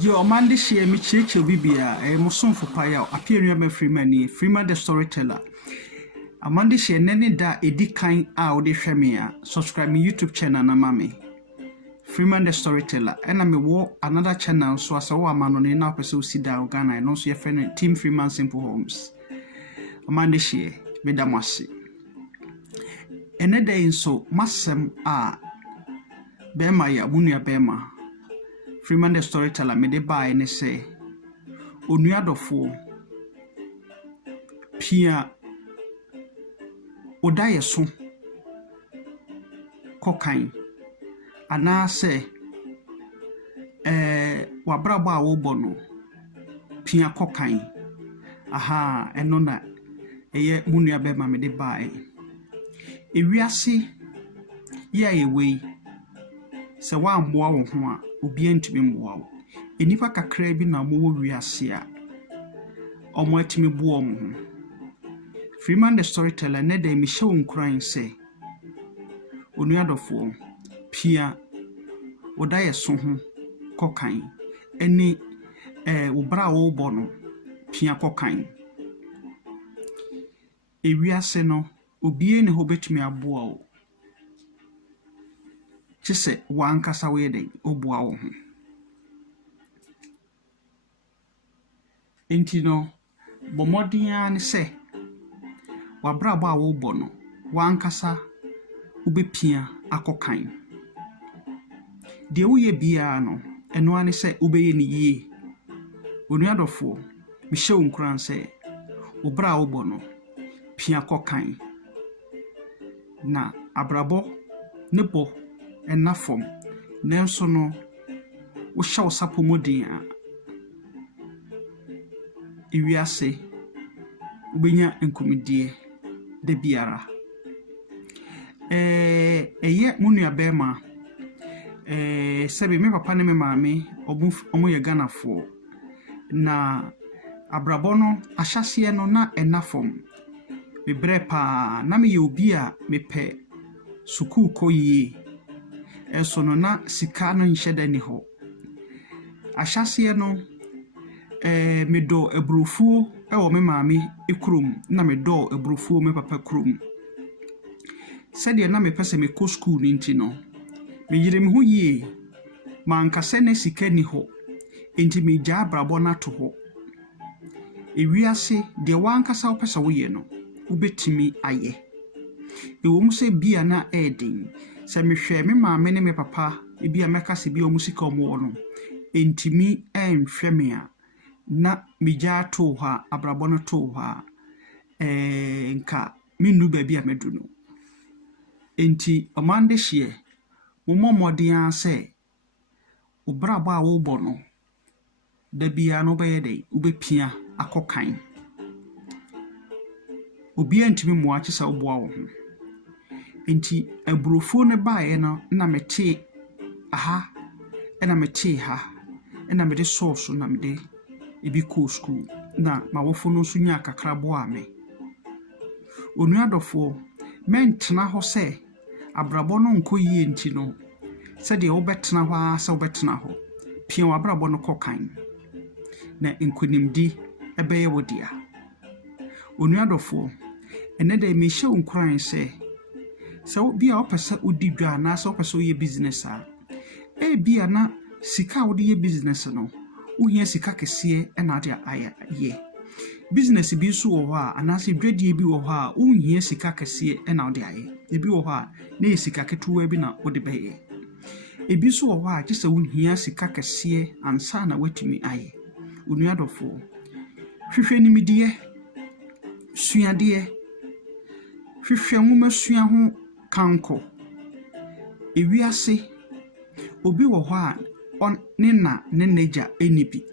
Yo, Mandy share me church bibia, a musun for paya, appearing me Freeman the storyteller. Amanda share nene da edi kind out de shemia, subscribe me YouTube channel na mami. Freeman the storyteller, and I may walk another channel so as a woman on a now pursue see down Ghana and also your friend Team Freeman Simple Homes. Amanda share, Medamasi. Ene day so masem Bema ya bunya Bema. Freeman the storyteller me de buy and say Onuadofo Pia Odaye so kokain ana se wabrabo a wo bono pia kokain aha eno na eye munua be ma me de buy ewiase ya ewe se wa amboa wo ho a obi antimi mboa wo enipa kakra bi na mo wo wiase a omo atimi buo mo ho Freeman the storyteller ne de mi hye nkran se Onuadofo pia odaye so ho kokan eni obra wo bono pia kokan ewiase no obi ene ho betumi aboa wo chise wankasa we den oboa wo ho enti no bomodian ne se wabrabo a wo bono wankasa ubepia akokan de wo ye bia no eno ane se ubeye ni yie Onuadofo mi hye nkran se obra wo bono pia kokan na abrabo ne bo enafom nenso no wo hye osapo modin a ewiase ubenya enkomidie de biara eye munua bema sebe me papa ne me maame omo ye Ghanafo na abrabo no ahyase no na enafom bebre pa na me ye obi a mepe sukuu koyie eso no na sika no nhyeda ni ho ahyase no medo ebrufuo ewo me maame ekrum na medo ebrufuo me papa krum sede na me pese me ko school ni nti no me yire me ho yie mankase ne sika ni ho enti me gya abrabo na to ho ewiase de wankasa wo pese wo ye no ubetimi aye ewo mu se bia na edin se me hwe me maame ne me papa bia meka se bia o mu sika omo no entimi enhwe me a na mija to ha abrabo no to ha nka minu ba bia medu no enti amande hye momomodian se obrabo a wo bono da bia no be dey ubepia akokan obi antimi mo akisa oboa wo ho enti abrofo ne baaye no na mete aha na mete ha na me de source na me de ebi ko school na mawofo no so nya kakra bo ame Onuadofo mentena ho se abrabo no nko yie nti no se de wo betena ho a se wo betena ho pia wabrabo no kokan na enkonimdi ebeye wodia Onuadofo ene de me hye nkran se bia opese odi dwa na se opese ye business a bia na sika wo de ye business no uhia sika kese na ade ye business bi so wo ha anase dwadie bi wo ha uhia sika kese na ade aye ebi wo ha na sika ketuwa bi na ode beye ebi so wo ha kise uhia sika kese ansa na watimi aye Onuadofo hwehwe nimidie suade hwehwe nwoma sua ho kanko ewiase obi wo ha on nina neneja enibi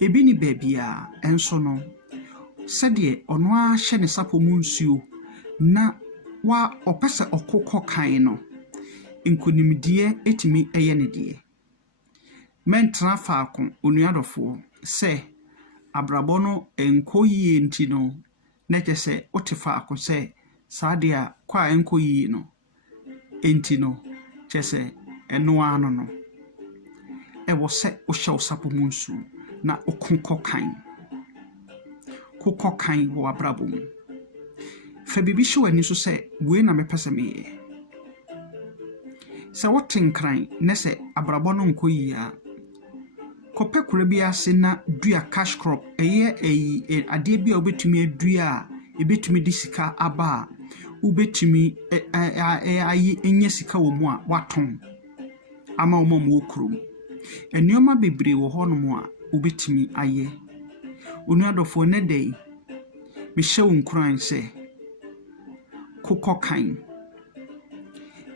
ebi ni babia enso no sede ono a hye ne sapo mu nsuo na wa opese okokọ kan no enkonimdie etimi eye ne de mentra faako Onuadofo se abrabo no enkoyie nti no na kese otefaako se saade a kwa enkoyie no enti no kese eno ano no ɛwɔ sɛ wohyɛ wo sapo mu nsu na okokɔ kan. Kokɔ kan wɔ abrabɔ mu. Fa bibi hye w'ani so sɛ wei na mepɛ sɛ meyɛ. Sɛ wote nkran na sɛ abrabɔ no nkɔ yie a, kɔpɛ kura bi ase na dua cash crop ɛyɛ adeɛ bi a wobɛtumi adua a ɛbɛtumi de sika aba a wobɛtumi ɛnyɛ sika wɔ mu a watɔn ama wɔn a wɔwɔ kurom. Nneɛma bebree wɔ hɔnom a wobɛtumi ayɛ. Onuadɔfoɔ ne da yi, mehyɛ wo nkuran sɛ kokɔ kan.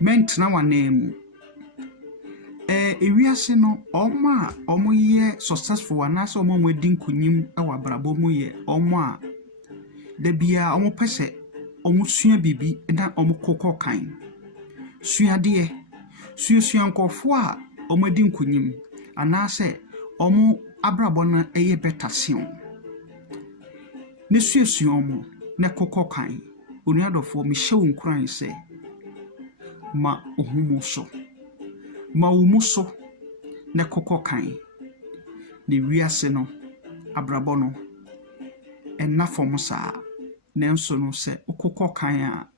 Mɛntena w'anan mu. Ewiase no, ɔmo a yɛ successful anaasɛ ɔmo a wɔadi nkunyim wɔ abrabɔ mu yɛ ɔmo a da biara ɔmo pɛ sɛ ɔmo sua bibi na ɔmo kokɔ kan. Suadeɛ, sua nkɔfoɔ a ɔmo adi nkunyim anaasɛ ɔmo abrabɔ no ɛyɛ better seon. Ne sua ɔmo na kokɔ kan. Onuadɔfoɔ mehyɛ wo nkuran sɛ ma ohumu so. Ma wo mu so na kokɔ kan. Ne wiase no abrabɔ no ɛna fɔm saa. Nanso no sɛ kokɔ kan a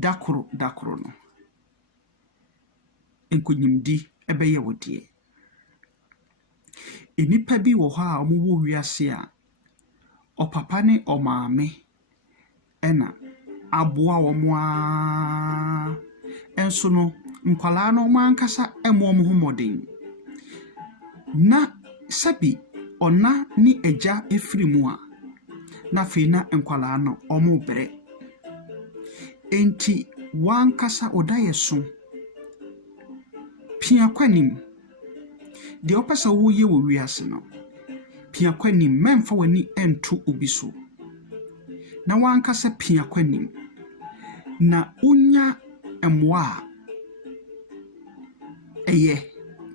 dakoro no nkunyimdi ɛbɛyɛ wo deɛ. Enipa bi wɔ hɔ a ɔmo wɔ wiase a ɔpapa ne ɔmaame ɛna aboa wɔn a ɛnso no nkwalaa no ɔmo ankasa ɛmo ɔmo ho mmɔden. Na sɛbi ɔna ne agya efiri mu a na afei na nkwalaa no ɔmo brɛ. Enti wankasa ɔda yɛ so. Pia kwanim. Deɛ ɔpɛ sɛ woyɛ wɔ wiase no. Pia kwanim mɛmfa w'ani ɛnto obi so. Na wankasa pia kwanim. Na unya mmoa ɛyɛ.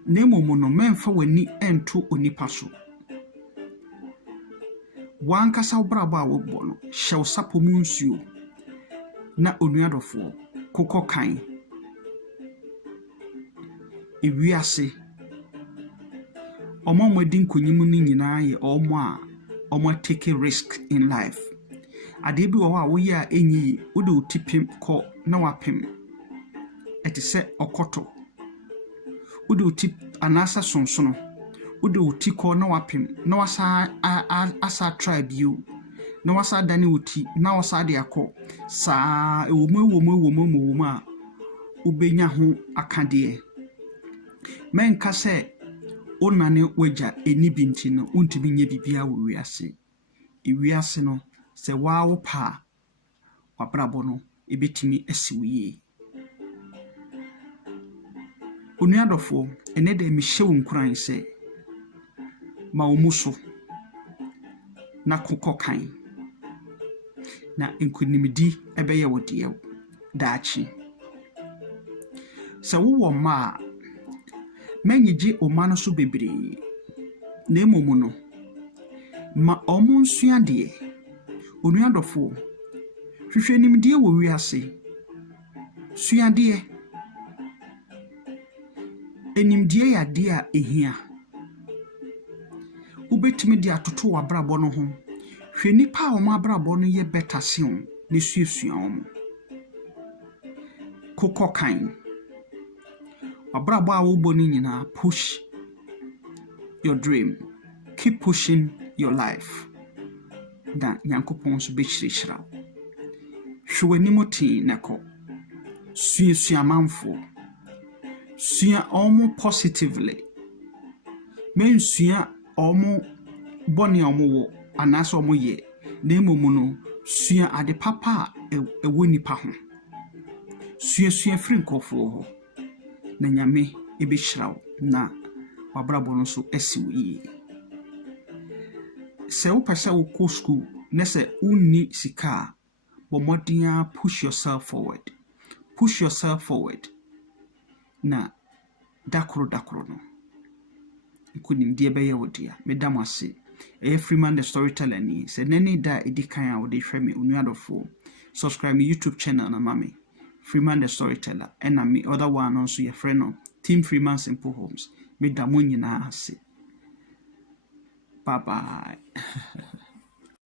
Na mmom no mɛmfa w'ani ɛnto onipa so. Wankasa wobrabɔ a wobɔ no hyɛ wo sapo mu nsuo. Na onuadɔfoɔ kokɔ kan. Ewiase ɔmo a adi nkunyim no nyinaa yɛ ɔmo a ɔmo take risk in life. Adeɛ bi wɔ hɔ a woyɛ a ɛnyi wode wo tipim kɔ na wapem. Ɛte sɛ ɔkɔtɔ. Wode wo tip anaasɛ sonsono. Wode wo ti kɔ na wapem na wasa asa try bio. Na wasa dane wo ti na wasa de akɔ. Saa ɛwɔ mu a wobɛnya ho akadeɛ. Menka sɛ onane wagya eni binti no untimi nye bibia wo wiase. Ewiase no sɛ waawo pa wabrabɔ no ebetimi asiwie. Onuadɔfoɔ ene de mehyɛ wo nkuran sɛ ma wo mu so na kokɔ kan. Na nkunimdi ɛbɛyɛ wo deɛ daakye. Sɛ wo wɔ ma mɛnyigye ɔma no so bebree. Na mmom no ma ɔmo nsua deɛ. Onuadɔfoɔ hwehwɛ nimdeɛ wɔ wiase. Suadeɛ. Enimdeɛ yɛ adeɛ a ehia. Wobɛtumi de atoto w'abrabɔ no ho. Hwɛ nipa a ɔmo abrabɔ no yɛ better seon ne suasua ɔmo. Kokɔ kan. Wabrabɔ a wobɔ no nyinaa push your dream. Keep pushing your life. Da Nyankopɔn so bɛhyirɛhyira wo. Hwɛ w'anim tii na kɔ. Sua manfoɔ. Sua ɔmo positively. Mensua ɔmo bɔne a ɔmo wɔ anaasɛ ɔmo yɛ. Na mmom no sua ade papa a ɛwɔ nipa ho. Sua firi nkɔfoɔ hɔ. Na nyame ebɛhyira wo na wabrabɔ no so asi wo yie. Sɛ wopɛ sɛ wokɔ school na sɛ unni sika a bɔ mmɔden push yourself forward. Push yourself forward. Na dakoro no nkunimdeɛ bɛyɛ wo dea. Meda mo ase. Ɛyɛ Freeman the Storyteller ni. Sɛ nane da edi kan a wode hwɛ me onuadɔfoɔ. Subscribe me YouTube channel na mame. Freeman the Storyteller. And me other one also your friend no Team Freeman Simple Homes. meda mo nyinaa ase. Bye bye.